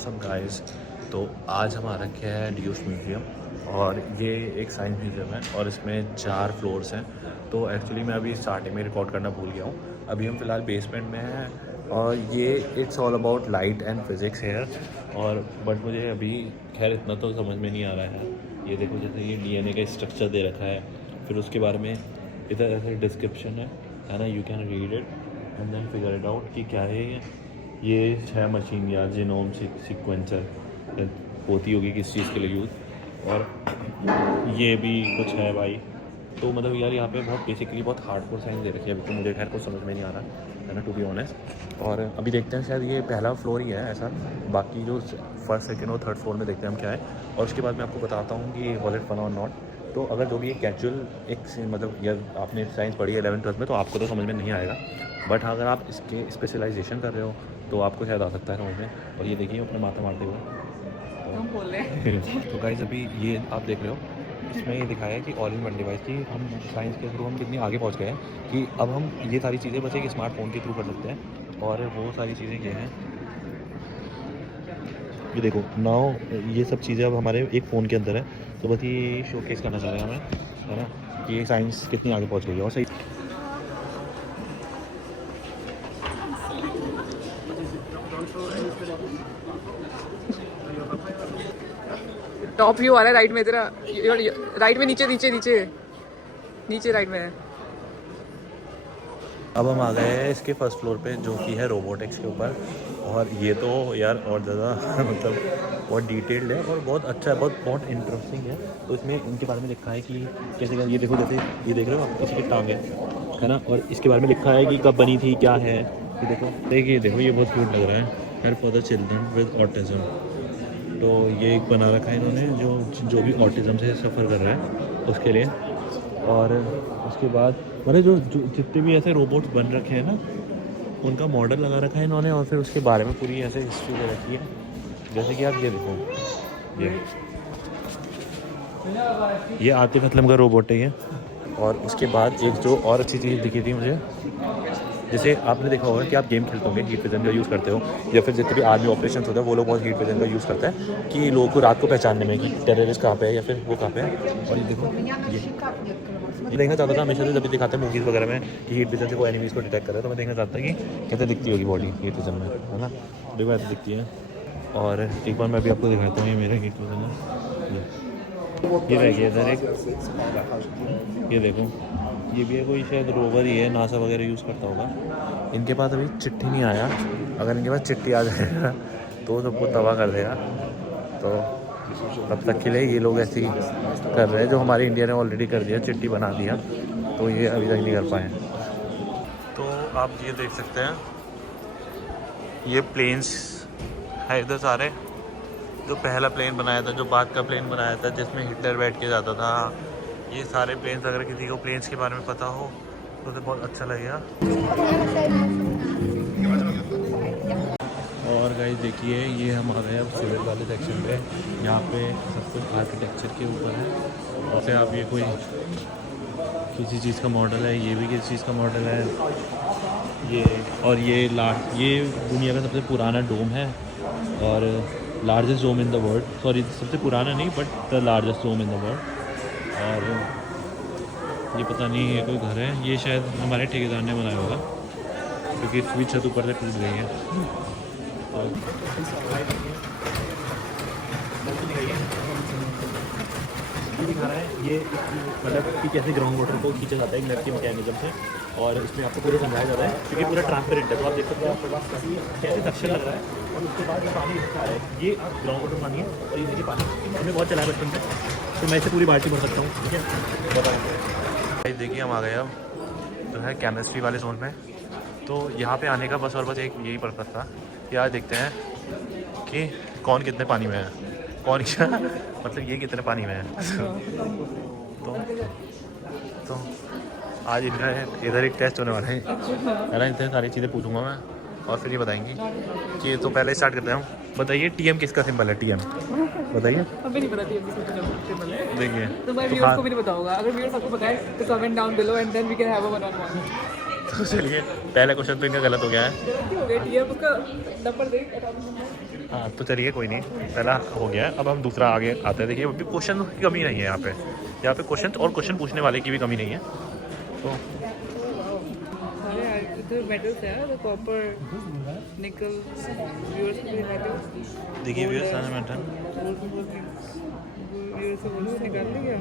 सब गाइस, तो आज हम आ रखे हैं ड्यूस म्यूज़ियम और ये एक साइंस म्यूज़ियम है और इसमें 4 फ्लोर्स हैं। तो एक्चुअली मैं अभी स्टार्टिंग में रिकॉर्ड करना भूल गया हूँ। अभी हम फ़िलहाल बेसमेंट में हैं और ये it's all about light and physics है। और बट मुझे अभी खैर इतना तो समझ में नहीं आ रहा है। ये देखो, जैसे ये डीएनए का स्ट्रक्चर दे रखा है, फिर उसके बारे में इधर ऐसे डिस्क्रिप्शन है ना, you can read it and then figure it out कि क्या है ये है मशीन या जीनोम सीक्वेंसर होती होगी किस चीज़ के लिए यूज़। और ये भी कुछ है भाई। तो मतलब यार यहाँ पे बहुत बेसिकली बहुत हार्डकोर साइंस दे रखी है। अभी तो मुझे खैर कुछ समझ में नहीं आ रहा है ना, टू बी ऑनेस्ट। और अभी देखते हैं, शायद ये पहला फ्लोर ही है ऐसा। बाकी जो फर्स्ट सेकंड और थर्ड फ्लोर में देखते हैं हम क्या है। और उसके बाद मैं आपको बताता हूँ कि वॉज इट फन और नॉट। तो अगर जो भी एक कैजुअल एक मतलब यार आपने साइंस पढ़ी है 11th 12th में, तो आपको तो समझ में नहीं आएगा। बट अगर आप इसके स्पेशलाइजेशन कर रहे हो तो आपको शायद आ सकता है समझ में। और ये देखिए अपने माथे मारते हुए हम बोल रहे हैं। तो गाइस अभी ये आप देख रहे हो, इसमें ये दिखाया है कि ऑल इन वन डिवाइस की हम साइंस के थ्रू हम कितनी आगे पहुंच गए हैं कि अब हम ये सारी चीज़ें बस एक स्मार्टफोन के थ्रू कर सकते हैं। और वो सारी चीज़ें ये हैं, ये देखो नाउ, ये सब चीज़ें अब हमारे एक फ़ोन के अंदर है। तो बस ये शोकेस करना चाह रहे हैं हमें, है ना, कि ये साइंस कितनी आगे पहुंच गई है। और सही टॉप व्यू आ रहा है राइट में तेरा। राइट में नीचे नीचे नीचे नीचे राइट में है। अब हम आ गए हैं इसके फर्स्ट फ्लोर पे, जो कि है रोबोटिक्स के ऊपर। और ये तो यार और ज़्यादा मतलब बहुत डिटेल्ड है और बहुत अच्छा है, बहुत इंटरेस्टिंग है। तो इसमें इनके बारे में लिखा है कि कैसे क्या, ये देखो जैसे ये देख रहे हो आप, किसी की टांग है ना, और इसके बारे में लिखा है कि कब बनी थी, क्या है। ये देखो ये बहुत क्यूट लग रहा है, help for the children with autism. तो ये एक बना रखा है इन्होंने जो भी ऑटिज़म से सफ़र कर रहा है उसके लिए। और उसके बाद मतलब जो जितने भी ऐसे रोबोट्स बन रखे हैं ना, उनका मॉडल लगा रखा है इन्होंने। और फिर उसके बारे में पूरी ऐसे हिस्ट्री दे रखी है। जैसे कि आप ये देखो, ये आतिफ असलम का रोबोट है ये। और उसके बाद एक जो और अच्छी चीज़ दिखी थी मुझे, जैसे आपने देखा होगा कि आप गेम खेलते होंगे, हीट विजन का यूज़ करते हो, या फिर जितने भी आर्मी ऑपरेशन होते हैं वो लोग बहुत हीट विजन का यूज़ करते हैं कि लोगों को रात को पहचानने में कि टेररिस्ट कहाँ पे है या फिर वो कहाँ पे है। और ये देखो, ये देखना चाहता था हमेशा से, जब भी दिखाते हैं मूवीज़ वगैरह में कि हीट विजन से वो एनिमीज़ को डिटेक्ट कर रहा है, तो मैं देखना चाहता कि कैसे दिखती होगी बॉडी हीट विजन में, है ना। देखो ऐसे दिखती है। और एक बार मैं भी आपको दिखाता हूँ, ये मेरा हीट विजन है। ये रह गया इधर एक, ये देखो, ये भी है कोई शायद रोवर ही है, नासा वगैरह यूज़ करता होगा। इनके पास अभी चिट्ठी नहीं आया। अगर इनके पास चिट्ठी आ जाएगा तो सबको तबाह कर देगा। तो तब तक के लिए ये लोग ऐसे ही कर रहे हैं जो हमारे इंडिया ने ऑलरेडी कर दिया, चिट्ठी बना दिया। तो ये अभी तक नहीं कर पाए। तो आप ये देख सकते हैं, ये प्लेन्स है इधर सारे। जो पहला प्लेन बनाया था, जो बाद का प्लेन बनाया था जिसमें हिटलर बैठ के जाता था, ये सारे प्लेन्स। अगर किसी को प्लेन्स के बारे में पता हो तो उसे बहुत अच्छा लगेगा। और गाइस देखिए, ये हम आ गए अब सिविल वाले सेक्शन पे। यहाँ पे सब कुछ आर्किटेक्चर के ऊपर है। और फिर आप ये कोई किसी चीज़ का मॉडल है, ये भी किसी चीज़ का मॉडल है ये। और ये दुनिया का सबसे पुराना डोम है और largest dome in the world. Sorry, सबसे पुराना नहीं but the largest dome in the world. और ये पता नहीं ये कोई घर है, ये शायद हमारे ठेकेदार ने बनाया होगा क्योंकि इसकी छत ऊपर से टूट गई है। तो ये दिखा रहा है ये मतलब कि कैसे ग्राउंड वाटर को खींचा जाता है एक नट के मैकेनिज्म से। और इसमें आपको पूरा समझाया जाता है क्योंकि पूरा ट्रांसपेरेंट है। तो आप देख सकते हो आपके पास काफ़ी कैसे दक्षिण लग रहा है। और उसके बाद ये पानी दिखता है, ये ग्राउंड वाटर पानी है। और ये देखिए पानी हमने बहुत चलाया बचपन से, तो मैं इसे पूरी बाल्टी भर सकता हूँ, ठीक है। बताओ देखिए, हम आ गए अब जो है केमिस्ट्री वाले जोन में। तो यहाँ पे आने का बस एक यही पर्पज़ था कि आज देखते हैं कि कौन कितने पानी में है, कौन क्या मतलब ये कितने पानी में है। तो आज इनका इधर एक टेस्ट होने वाला है ना, इतने सारी चीज़ें पूछूंगा मैं और फिर ये बताएंगी कि। तो पहले स्टार्ट करते हैं हम। बताइए टीएम किसका सिंबल है, टीएम बताइए। अभी नहीं पता टीएम किसका सिंबल है। देखिए तो व्यूअर्स को भी नहीं पता होगा। अगर व्यूअर्स आपको पता है तो comment down below and then we can have a one on one. तो चलिए, पहला क्वेश्चन तो इनका गलत हो गया है। टीएम उसका नंबर देख। हाँ तो चलिए कोई नहीं, पहला हो गया है, अब हम दूसरा आगे आते हैं। देखिए अभी क्वेश्चन की कमी नहीं है यहाँ पे क्वेश्चन और क्वेश्चन पूछने वाले की भी कमी नहीं है। तो मेटल्स है, कॉपर, निकल, व्यूअर्स के लिए मेटल्स, देखिए व्यूअर्स सारे मेटल व्यूअर्स से निकाल लिया।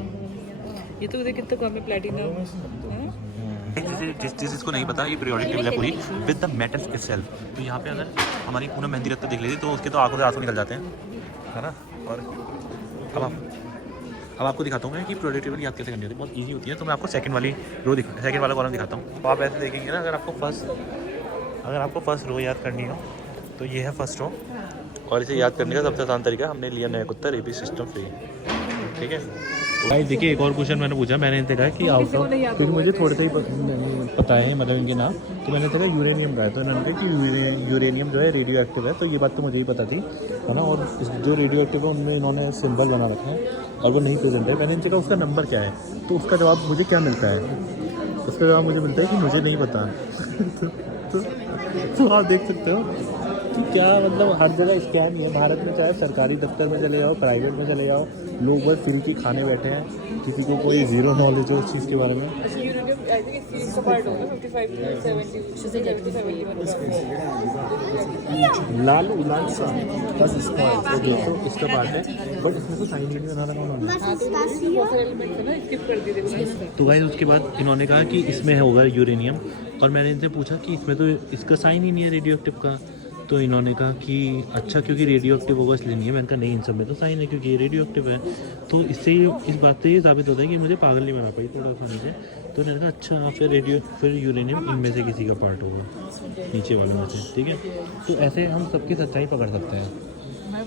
ये तो देखिए कितना कम है, प्लैटिनम। जिस चीज़ को नहीं पता, ये पीरियोडिक टेबल है पूरी विद द मेटल्स इटसेल्फ। तो यहाँ पे अगर हमारी पूनम मेहंदी रत्न देख लेती तो उसके तो आंखों से आंसू निकल जाते हैं, है ना। और अब आपको दिखाता हूँ मैं कि पीरियोडिक टेबल याद कैसे करनी होती है। बहुत ईजी होती है। तो मैं आपको सेकंड वाला कॉलम दिखाता हूँ। तो आप ऐसे देखेंगे ना, अगर आपको फर्स्ट रो याद करनी हो तो ये है फर्स्ट रो, और इसे याद करने का सबसे आसान तरीका हमने लिया नया कुत्ता रेबी सिस्टम फ्री, ठीक है। भाई देखिए एक और क्वेश्चन मैंने पूछा, मैंने इनसे कहा कि आउट ऑफ, क्योंकि मुझे थोड़े से ही पता है मतलब इनके नाम, तो मैंने कहा यूरेनियम का है, तो इन्होंने कहा कि यूरेनियम जो है रेडियो एक्टिव है। तो ये बात तो मुझे ही पता थी, है ना। और जो रेडियो एक्टिव है उनमें इन्होंने सिंबल बना रखा है और वो नहीं प्रेजेंट है। मैंने इनसे कहा उसका नंबर क्या है, तो उसका जवाब मुझे क्या मिलता है, उसका जवाब मुझे मिलता है कि मुझे नहीं पता। तो आप देख सकते हो कि क्या मतलब हर जगह स्कैम ही है भारत में, चाहे सरकारी दफ्तर में चले जाओ, प्राइवेट में चले जाओ, लोग बस फ्री की खाने बैठे हैं, किसी को कोई जीरो नॉलेज है उस चीज़ के बारे में। लालू सा बस इसका पार्ट है, बट इसमें तो साइन नहीं बना रखा उन्होंने। तो गाइस उसके बाद इन्होंने कहा कि इसमें होगा यूरेनियम, और मैंने इनसे पूछा कि इसमें तो इसका साइन ही नहीं है रेडियो एक्टिव का। तो इन्होंने कहा कि अच्छा क्योंकि रेडियो एक्टिव होगा इसलिए नहीं है। मैंने कहा नहीं, इन सब में तो साइन है क्योंकि ये रेडियो एक्टिव है। तो इससे इस बात से ये साबित होता है कि मुझे पागल नहीं बना पाई थोड़ा आसानी से। तो मैंने कहा अच्छा फिर यूरेनियम इनमें से किसी का पार्ट होगा, नीचे वालों में से, ठीक है। तो ऐसे हम सबकी सच्चाई पकड़ सकते हैं।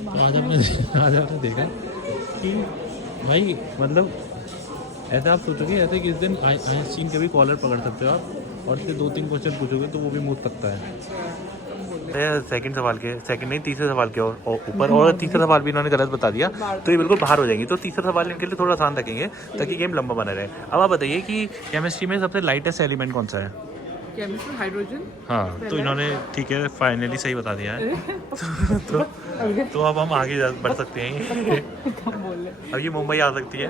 तो आज आपने देखा कि भाई मतलब ऐसे आप सोचोगे, ऐसे किस दिन आइंस्टीन के भी कॉलर पकड़ सकते हो आप, और इससे 2-3 क्वेश्चन पूछोगे तो वो भी मुझ सकता है। तीसरे सवाल के ऊपर, और तीसरा सवाल भी इन्होंने गलत बता दिया तो ये बिल्कुल बाहर हो जाएंगी। तो तीसरा सवाल इनके लिए थोड़ा आसान रखेंगे ताकि गेम लंबा बना रहे। अब आप बताइए कि केमिस्ट्री में सबसे लाइटेस्ट एलिमेंट कौन सा है? Chemistry hydrogen. हाँ तो इन्होंने ठीक है फाइनली सही बता दिया है। तो अब हम आगे बढ़ सकते हैं। अब ये मुंबई आ सकती है,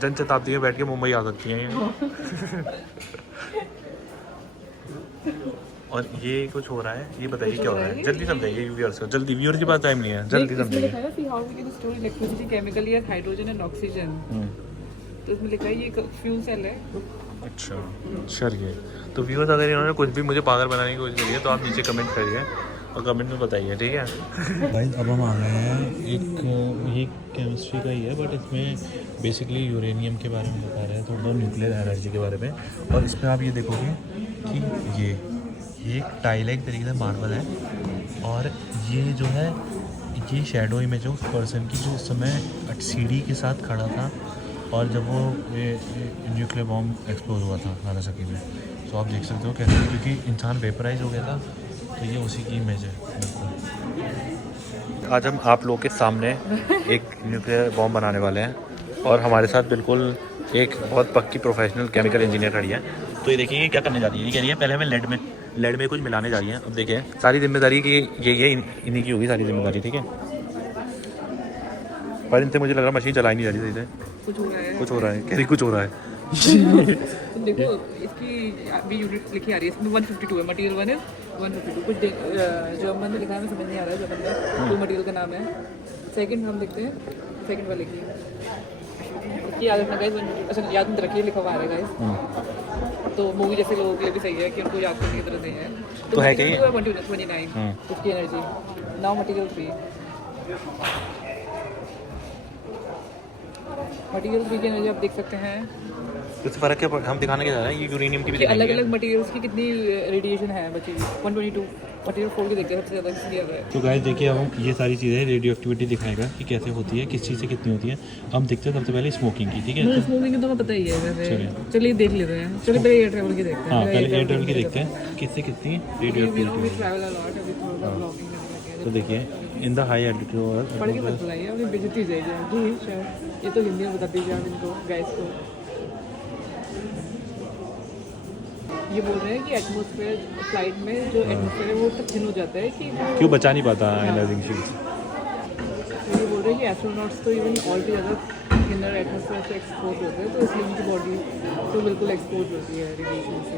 जन शताब्दी में बैठ के मुंबई आ सकती हैं। और ये कुछ हो रहा है, ये बताइए क्या हो रहा है, जल्दी समझाइए व्यूअर्स को, जल्दी, व्यूअर के पास टाइम नहीं है, जल्दी समझाइए। हाइड्रोजन एंड ऑक्सीजन, तो इसमें लिखा है ये फ्यूल सेल है। अच्छा चलिए, तो व्यूअर्स अगर इन्होंने कुछ भी मुझे पागल बनाने की कोशिश करी है तो आप नीचे कमेंट करिए और कमेंट में बताइए, ठीक है। भाई अब हम आ गए हैं ये केमिस्ट्री का ही है, बट इसमें बेसिकली यूरेनियम के बारे में बता रहे हैं, थोड़ा न्यूक्लियर एनर्जी के बारे में। और इस पर आप ये देखोगे कि ये एक टाइल है, एक तरीके से मार्बल है, और ये जो है ये शेडो इमेज है उस पर्सन की जो उस समय सीढ़ी के साथ खड़ा था और जब वो न्यूक्लियर बॉम्ब एक्सप्लोज हुआ था नागासाकी में। तो आप देख सकते हो कैसे, क्योंकि इंसान वेपराइज हो गया था, तो ये उसी की इमेज है बिल्कुल। आज हम आप लोगों के सामने एक न्यूक्लियर बॉम्ब बनाने वाले हैं, और हमारे साथ बिल्कुल एक बहुत पक्की प्रोफेशनल केमिकल इंजीनियर खड़ी है। तो ये देखिए ये क्या करने जा रही है, ये कह रही है पहले हमें लेड में कुछ मिलाने जा रही है। अब देखिए सारी जिम्मेदारी की ये इन्हीं की होगी सारी जिम्मेदारी, ठीक है। पर इनसे मुझे लग रहा मशीन चला ही नहीं जा रही सही से, कुछ हो रहा है कह रही कुछ हो रहा है। तो देखो इसकी अभी यूनिट लिखी आ रही है, इसमें 152 है, मटेरियल 1 है 152, कुछ जर्मन में लिखा है, मैं समझ नहीं आ रहा है जर्मन में, तो मटेरियल का नाम है। सेकंड हम देखते हैं सेकंड वाले की, इसकी याद रखना गाइस, अच्छा याद मत रखिए, लिखा हुआ आ रहा है गाइस। तो मूवी जैसे लोगों के लिए भी सही है कि उनको याद करने की जरूरत नहीं है। तो है कि 129 इसकी एनर्जी। नाउ मटेरियल 3 की एनर्जी आप देख सकते हैं। कुछ फर्क है, हम दिखाने के जा रहे हैं ये यूरेनियम की भी अलग अलग मटेरियल्स की कितनी रेडिएशन है बची। 122 मटेरियल 4 की देखते हैं सबसे ज़्यादा किसकी ज़्यादा है। तो गाइस देखिए अब ये सारी चीज़ें रेडियो एक्टिविटी दिखाएगा कि कैसे होती है, किस चीज़ से कितनी होती है। हम देखते हैं सबसे पहले स्मोकिंग की, ठीक है। स्मोकिंग की तो मैं पता ही है वैसे, चलिए देख लेते हैं। चलिए पहले एयर ट्रैवल की देखते हैं। हाँ पहले एयर ट्रैवल की देखते हैं किससे कितनी रेडियो एक्टिविटी। तो देखिए इन द हाई एल्टीट्यूड, पढ़ के मत बुलाइए, अपनी बेइज्जती हो जाएगी शायद। ये तो हिंदी में बता दीजिए आप इनको गाइस को। ये बोल रहे हैं कि एटमॉस्फेयर फ्लाइट में जो एटमॉस्फेयर है वो तक थिन हो जाता है कि वो क्यों बचा नहीं पाता एनर्जी शीट्स? तो ये बोल रहे हैं कि एस्ट्रोनॉट्स तो इवन और भी ज़्यादा थिनर एटमॉस्फेयर से एक्सपोज होते हैं, तो इसलिए उनकी बॉडी तो बिल्कुल एक्सपोज होती है रेडिएशन से।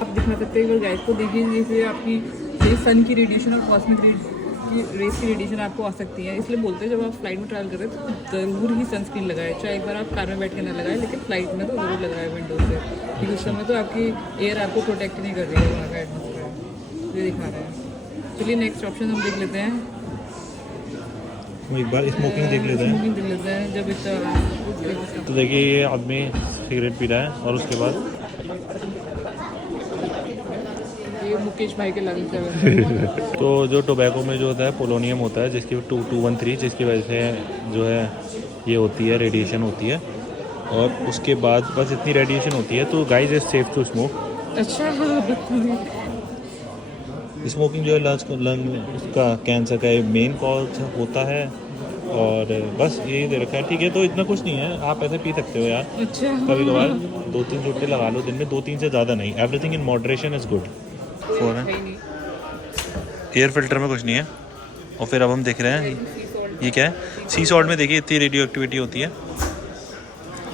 आप दिखा सकते हैं अगर गाइस को देखिए, जैसे आपकी सन की रेडिएशन और कॉस्मिक रेस की रेडिएशन आपको आ सकती है, इसलिए बोलते हैं जब आप फ्लाइट में ट्रैवल कर रहे हैं तो ज़रूर ही सनस्क्रीन लगाएं, चाहे एक बार आप कार में बैठ के ना लगाएं, लेकिन फ्लाइट में तो ज़रूर लगाएं विंडो से, क्योंकि उस समय तो आपकी एयर आपको प्रोटेक्ट नहीं कर रही है वहाँ का एटमॉस्फेयर, ये दिखा रहे हैं। चलिए नेक्स्ट ऑप्शन हम देख लेते हैं, एक बार स्मोकिंग देख लेते हैं। स्मोकिंग देख लेते हैं। जब इतना तो देखिए ये आदमी सिगरेट पी रहा है और उसके बाद ये मुकेश भाई के लंग्स है। तो जो टोबैको में जो होता है पोलोनियम होता है, जिसकी 213, जिसकी वजह से जो है ये होती है रेडिएशन होती है, और उसके बाद बस इतनी रेडिएशन होती है। तो guys is safe to smoke. अच्छा स्मोकिंग जो है लंग उसका कैंसर का मेन कॉज होता है, और बस यही दे रखा है। ठीक है, तो इतना कुछ नहीं है, आप ऐसे पी सकते हो यार अच्छा कभी कभार, 2-3 चुटके लगा लो दिन में, 2-3 से ज़्यादा नहीं। Everything in moderation is good. है ही नहीं। एयर फिल्टर में कुछ नहीं है। और फिर अब हम देख रहे हैं ये क्या है। सी सॉल्ट में देखिए इतनी रेडियो एक्टिविटी होती है।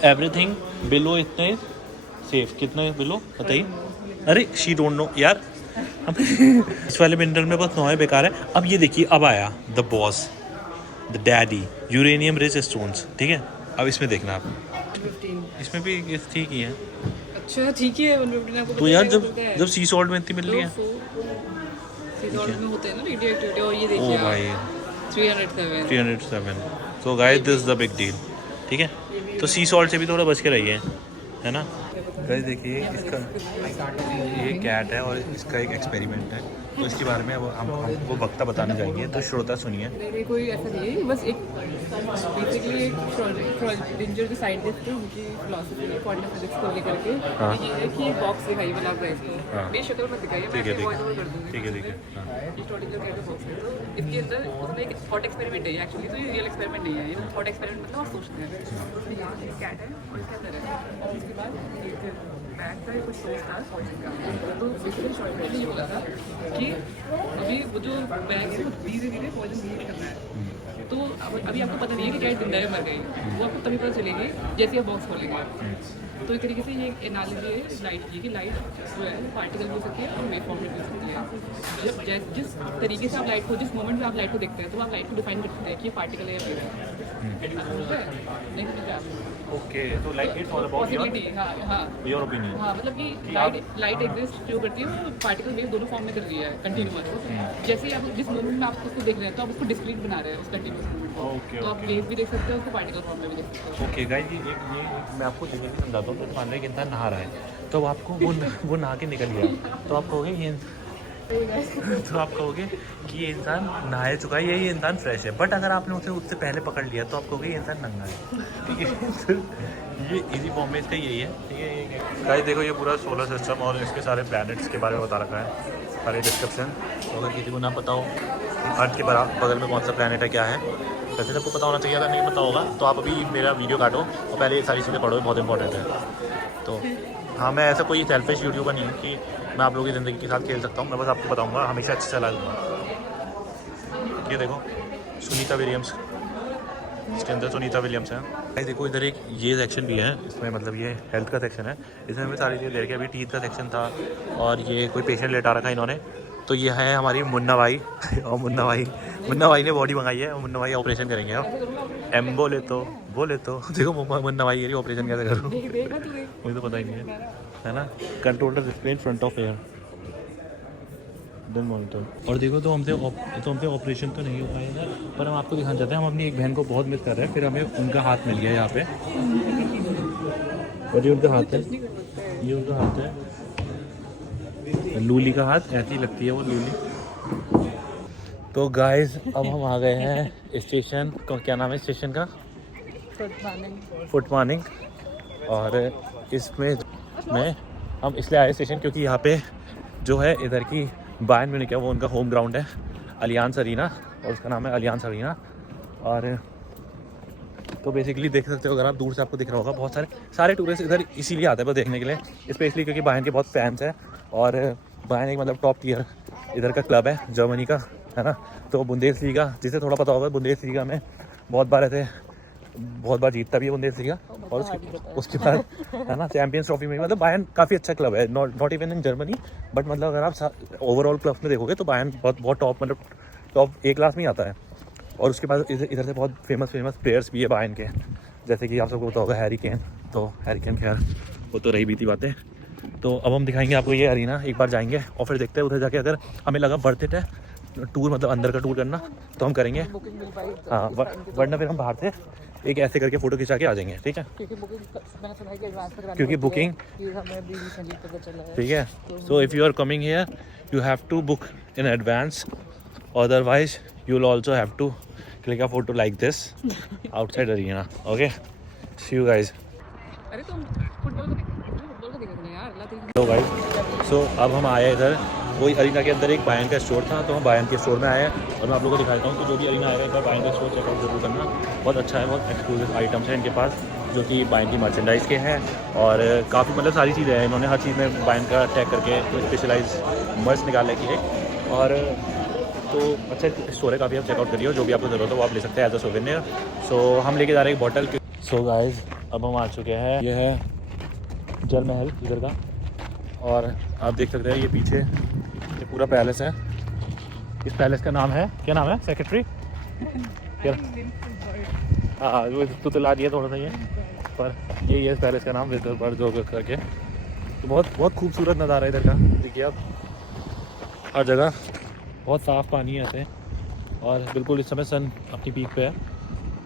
एवरीथिंग बिलो इतना सेफ, कितना है बिलो बताइए? अरे शी डोंट नो यार। इस वाले मिनरल में बस 9 बेकार है। अब ये देखिए, अब आया the boss, the daddy, uranium rich stones. ठीक है, अब इसमें देखना आप, 15। इसमें भी ये ठीक ही है। अच्छा ठीक है, 115 आपको तो यार जब सी सॉल्ट में इतनी मिल रही है, सी सॉल्ट में होते हैं ना रेडियो एक्टिविटी। और ये ओ देखिए भाई 307। 307। So guys this is the big deal. ठीक है, तो सी सॉल्ट से भी थोड़ा बच के रहिए, है ना। गाइस देखिए इसका ये कैट है और इसका एक एक्सपेरिमेंट है, तो इसके बारे में अब हम आपको वक्ता बताने जाएंगे, तो श्रोता सुनिए। नहीं कोई ऐसा नहीं है, बस एक बेसिकली एक श्रोडिंगर जो साइंटिस्ट है उनकी फिलॉसफी है क्वांटम फिजिक्स को लेकर के। हाँ। ये है कि एक बॉक्स दिखाइए वाला आप इसको, हाँ। मेरी शक्ल मत दिखाइए, मैं ठीक है, आपको ठीक है। वॉइस ओवर कर दूंगी। ठीक है, ठीक है। हाँ। ये श्रोडिंगर कैट का बॉक्स है, तो इसके अंदर उसमें एक थॉट एक्सपेरिमेंट है एक्चुअली, तो ये रियल एक्सपेरिमेंट नहीं है, ये थॉट एक्सपेरिमेंट मतलब आप सोचते हैं। तो यहाँ एक कैट है और इसके अंदर है, और उसके बाद एक बैग का कुछ सोच था पॉइजन का। तो बेसिकली शॉर्ट में ये बोला था कि अभी वो जो बैग है वो धीरे धीरे पॉइजन रिलीज कर रहा है, तो अभी आपको पता नहीं है कि कैट जिंदा है मर गई, वो आपको तभी पता चलेगी जैसे आप बॉक्स खोलेंगे। तो एक तरीके से ये एक एनालॉजी है लाइट की, कि लाइट जो है पार्टिकल भी हो सकती है और वेव फॉर्म में भी हो सकती है। जिस तरीके से आप लाइट को, जिस मोमेंट में आप लाइट को देखते हैं, तो आप लाइट को डिफाइन कर सकते हैं कि ये पार्टिकल है या वेव है। नहीं समझते आप? ओके, तो like it's all about possibility. हाँ हाँ योर ओपिनियन। हाँ, मतलब कि लाइट एग्जिस्ट जो करती है वो पार्टिकल वेव दोनों फॉर्म में कर रही है कंटिन्यूअस। जैसे ही आप जिस मोमेंट में आप उसको देख रहे हैं तो आप उसको डिस्क्रीट बना रहे हैं उस कंटिन्यूस मोमेंट को, ओके, तो आप वेव भी देख सकते हो, उसको पार्टिकल फॉर्म में भी देख सकते हो। ओके गाइस, ये मैं आपको जगह भी समझाता हूँ। तो मान लो एक इंसान नहा रहा है, तो अब आपको वो नहा के निकल गया, तो आप कहोगे ये तो आप कहोगे कि ये इंसान नहा चुका है, ये इंसान फ्रेश है। बट अगर आपने उसे उससे पहले पकड़ लिया तो आप कहोगे ये इंसान नंगा है। ठीक है, तो ये इजी फॉर्म में इसका यही है। ठीक है गाइस, देखो ये पूरा सोलर सिस्टम और इसके सारे प्लैनेट्स के बारे में बता रखा है, सारे डिस्क्रिप्शन। तो अगर किसी को ना पता हो अर्थ के बगल में कौन सा प्लैनेट है क्या है, वैसे सबको पता होना चाहिए। अगर नहीं पता होगा तो आप अभी मेरा वीडियो काटो और पहले ये सारी चीज़ें पढ़ो, बहुत इंपॉर्टेंट है। तो हाँ, मैं ऐसा कोई सेल्फिश यूट्यूबर नहीं हूँ कि मैं आप लोगों की ज़िंदगी के साथ खेल सकता हूँ। मैं बस आपको बताऊँगा, हमेशा अच्छी सलाह दूँगा। ये देखो सुनीता विलियम्स, इसके अंदर सुनीता विलियम्स है। भाई देखो इधर एक ये सेक्शन भी है, इसमें मतलब ये हेल्थ का सेक्शन है, इसमें हमें सारी चीज़ें दे रखी है। अभी टीथ का सेक्शन था और ये कोई पेशेंट लेटा रखा है इन्होंने। तो ये है हमारी मुन्ना भाई और मुन्ना भाई ने बॉडी मंगाई है और मुन्ना भाई ऑपरेशन करेंगे। अब एम बोले तो देखो मुन्ना भाई ये ऑपरेशन कैसे करूँ, मुझे तो पता ही नहीं है ना। Controller display in front of air then monitor. और देखो तो हमसे ऑपरेशन तो नहीं हो पाएगा, पर हम आपको दिखाना चाहते हैं। हम अपनी एक बहन को बहुत मिस कर रहे हैं, फिर हमें उनका हाथ मिल गया यहाँ पे, और ये उनका हाथ है, ये उनका हाथ है, लूली का हाथ, ऐसी लगती है वो लूली। तो गाइस अब हम आ गए हैं स्टेशन, क्या नाम है स्टेशन का? Foot morning. और इसमें हम इसलिए आए स्टेशन क्योंकि यहाँ पे जो है इधर की बायर्न म्यूनिख है, वो उनका होम ग्राउंड है, अलियांस अरीना, और उसका नाम है अलियांस अरीना। और तो बेसिकली देख सकते हो, अगर आप दूर से आपको दिख रहा होगा, बहुत सारे टूरिस्ट इधर इसीलिए आते हैं बस देखने के लिए, स्पेशली क्योंकि बायर्न के बहुत फैंस हैं और बायर्न एक मतलब टॉप टियर इधर का क्लब है जर्मनी का, है ना। तो बुंदेसलीगा, जिसे थोड़ा पता होगा, बुंदेसलीगा में बहुत बार जीतता भी है बुंदेसलीगा। और उसके बाद है ना चैंपियंस ट्रॉफी में, मतलब बायर्न काफ़ी अच्छा क्लब है, not even in Germany, but मतलब अगर आप ओवरऑल क्लब में देखोगे तो बायर्न बहुत टॉप, मतलब टॉप ए क्लास में ही आता है। और उसके बाद इधर से बहुत फेमस प्लेयर्स भी है बायर्न के, जैसे कि आप सबको पता होगा हैरी केन। तो हैरी केन खैर वो तो रही बीती बातें। तो अब हम दिखाएंगे आपको ये अरीना, एक बार जाएंगे और फिर देखते हैं उधर जाके अगर हमें लगा वर्थ इट है टूर, मतलब अंदर का टूर करना, तो हम करेंगे। हाँ, वरना फिर हम बाहर से एक ऐसे करके फ़ोटो खिंचा के आ जाएंगे, ठीक है। क्योंकि बुकिंग ठीक है। So if you are coming here you have to book in advance, otherwise you will also have to click a photo like this outside arena. Okay, see you guys. अरे तुम फुटबॉल को देखो यार, अल्लाह तेरी। Hello guys, सो अब हम आए इधर, वही अरीना के अंदर एक बायर्न का स्टोर था, तो हम बायर्न के स्टोर में आए हैं और मैं आप लोगों को दिखाता हूँ कि जो भी अरीना आएगा एक बार बायर्न का स्टोर चेकआउट जरूर करना। बहुत अच्छा है, बहुत एक्सक्लूसिव आइटम्स हैं इनके पास जो कि बायर्न की मर्चेंडाइज़ के हैं, और काफ़ी मतलब सारी चीज़ें हैं, इन्होंने हर चीज़ में बायर्न का टैग करके स्पेशलाइज मर्च निकालने की है। और तो अच्छा स्टोर है काफ़ी, आप चेकआउट करिए और जो भी आपको ज़रूरत हो वो आप ले सकते हैं एज अ सोवेनियर। सो हम लेके जा रहे हैं एक बॉटल। सो गाइस अब हम आ चुके हैं, ये है जल महल इधर का, और आप देख सकते हैं ये पीछे ये पूरा पैलेस है। इस पैलेस का नाम है, क्या नाम है सेक्रेटरी? क्या? हाँ वो तो ला दिया थोड़ा सा ये, पर यही है इस पैलेस का नाम, विजिटर पर जो करके। तो बहुत खूबसूरत नज़ारा है इधर का, देखिए आप, हर जगह बहुत साफ़ पानी आते हैं, और बिल्कुल इस समय सन अपनी पीक पे है,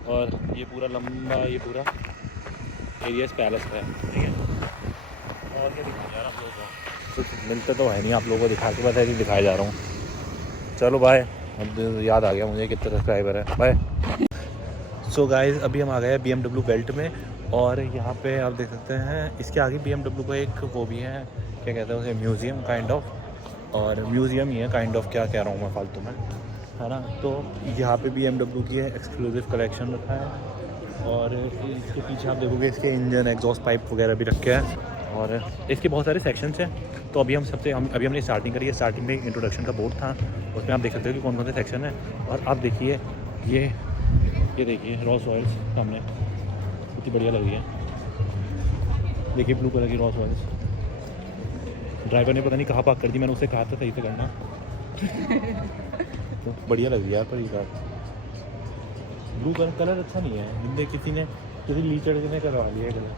और ये पूरा लंबा ये पूरा एरिया इस पैलेस का है, ठीक है। और क्या दिखाया यार आप लोगों को, कुछ मिलते तो है नहीं, आप लोगों को दिखा के बस ऐसे ही दिखाया जा रहा हूँ। चलो बाय, अब याद आ गया मुझे कितने सब्सक्राइबर है, बाय। सो गाइस अभी हम आ गए BMW बेल्ट में, और यहाँ पे आप देख सकते हैं इसके आगे BMW का एक वो भी है, क्या कहते हैं उसे, म्यूज़ियम काइंड ऑफ, और म्यूज़ियम ही है काइंड ऑफ, क्या कह रहा हूँ मैं फालतू में, है ना। तो यहाँ पे BMW की है एक्सक्लूसिव कलेक्शन रखा है, और इसके पीछे आप देखोगे इसके इंजन एग्जॉस्ट पाइप वगैरह भी रखे हैं, और इसके बहुत सारे सेक्शंस हैं। तो अभी हमने स्टार्टिंग करी है। स्टार्टिंग में इंट्रोडक्शन का बोर्ड था, उसमें आप देख सकते हो कि कौन कौन से सेक्शन है। और आप देखिए ये देखिए रॉल्स रॉयल्स सामने, कितनी बढ़िया लग रही है, देखिए ब्लू कलर की रॉल्स रॉयल्स। ड्राइवर ने पता नहीं कहाँ पार्क कर दी, मैंने उससे कहा था सही से करना तो बढ़िया लग रही है यार, पर ये कार ब्लू कलर अच्छा नहीं है, किसी लीचड़ ने करवा लिया कलर।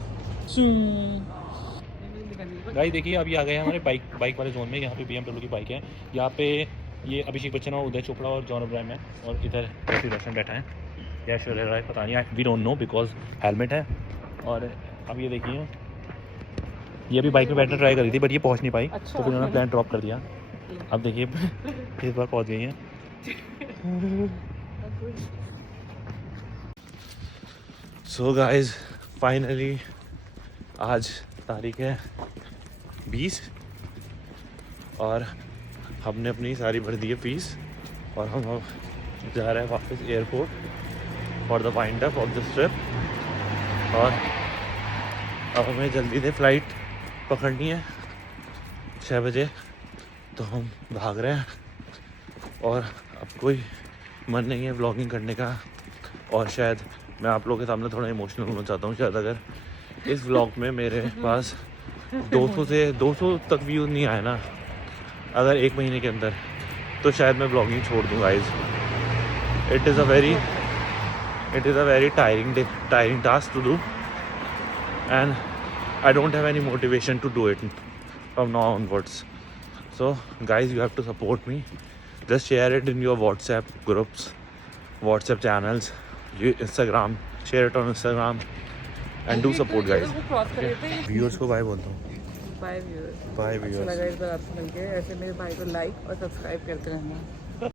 गाइस देखिए अभी आ गए हैं हमारे बाइक वाले जोन में। यहाँ पे BMW की बाइक है, यहाँ पे ये अभिषेक बच्चन और उदय चोपड़ा और जॉन अब्राहम है, और इधर ऋतिक रोशन बैठा है या ऐश्वर्या राय, पता नहीं, we don't know because helmet है। और अब ये देखिए ये अभी बाइक में बैठना ट्राई करी थी, बट ये पहुँच नहीं पाई, तो फिर उन्होंने प्लान ड्रॉप कर दिया। अब देखिए इस बार पहुँच गई हैं। सो गाइज फाइनली आज तारीख है 20, और हमने अपनी सारी भर दी है फीस, और हम अब जा रहे हैं वापस airport for the wind up of this trip. और अब हमें जल्दी से फ़्लाइट पकड़नी है 6 बजे, तो हम भाग रहे हैं, और अब कोई मन नहीं है व्लॉगिंग करने का। और शायद मैं आप लोगों के सामने थोड़ा इमोशनल होना चाहता हूँ, शायद अगर इस व्लॉग में मेरे पास 200 तक व्यू नहीं आए ना अगर 1 महीने के अंदर, तो शायद मैं व्लॉगिंग छोड़ दूँ guys. It is a very tiring task to do, and I don't have any motivation to do it from now onwards. So guys you have to support me, just share it in your WhatsApp groups, WhatsApp channels, Instagram, share it on Instagram and do support guys. Viewers को bye बोलता हूँ। Bye viewers. Bye viewers. अच्छा लगा इस बार आपसे मिलके, ऐसे मेरे भाई को लाइक और सब्सक्राइब करते रहना।